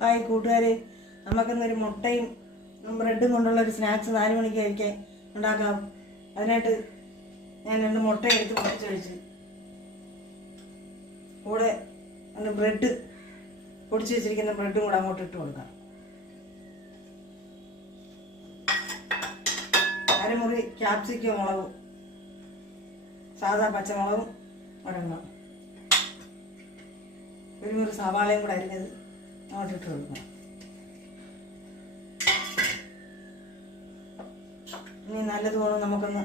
Hi കൂട്ടുകാരെ, നമുക്കിന്നൊരു മുട്ടയും ബ്രെഡും കൊണ്ടുള്ള ഒരു സ്നാക്സ് 4 മണിക്ക് കഴിക്കാൻ ഉണ്ടാക്കാം. അതിനായിട്ട് ഞാൻ 2 മുട്ട എടുത്ത് പൊടിച്ചൊഴിച്ച് കൂടെ ബ്രെഡ് പൊടിച്ച് വെച്ചിരിക്കുന്ന ബ്രെഡും കൂടെ അങ്ങോട്ട് ഇട്ട് കൊടുക്കാം. അരമുറി ക്യാപ്സിക്കം മുളകും സാധാ പച്ചമുളകും ഒരെണ്ണം, ഒരു മുറി സവാളയും കൂടെ അരിഞ്ഞത് അങ്ങോട്ട് ഇട്ട് കൊടുക്കാം. ഇനി നല്ലതുപോലെ നമുക്കൊന്ന്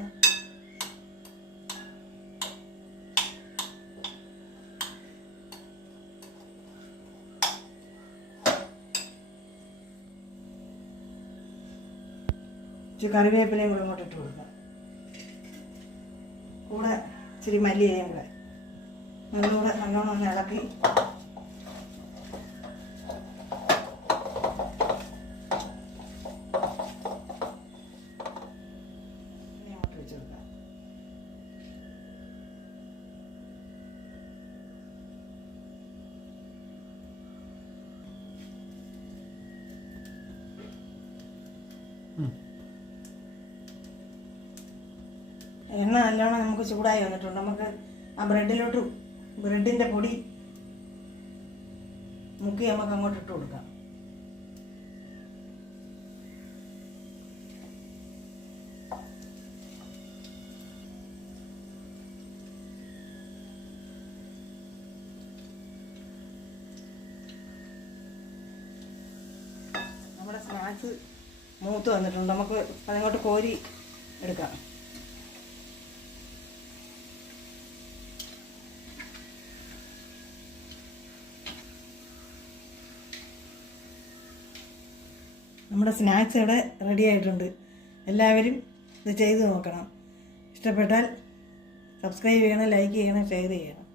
കറിവേപ്പിലയും കൂടെ അങ്ങോട്ട് ഇട്ട് കൊടുക്കാം. കൂടെ ഇച്ചിരി മല്ലിയിലയും കൂടെ നല്ലോണം ഒന്ന് ഇളക്കി അങ്ങോട്ട് വെച്ച് കൊടുക്കാം. എണ്ണ നല്ലോണം നമുക്ക് ചൂടായി വന്നിട്ടുണ്ട്. നമുക്ക് ആ ബ്രെഡിലോട്ട് ബ്രെഡിൻ്റെ പൊടി മുക്കി നമുക്ക് അങ്ങോട്ട് ഇട്ട് കൊടുക്കാം. നമ്മുടെ സ്നാക്സ് മൂത്ത് വന്നിട്ടുണ്ട്. നമുക്ക് അതങ്ങോട്ട് കോരി എടുക്കാം. നമ്മുടെ സ്നാക്സ് ഇവിടെ റെഡി ആയിട്ടുണ്ട്. എല്ലാവരും ഇത് ചെയ്ത് നോക്കണം. ഇഷ്ടപ്പെട്ടാൽ സബ്സ്ക്രൈബ് ചെയ്യണം, ലൈക്ക് ചെയ്യണം, ഷെയർ ചെയ്യണം.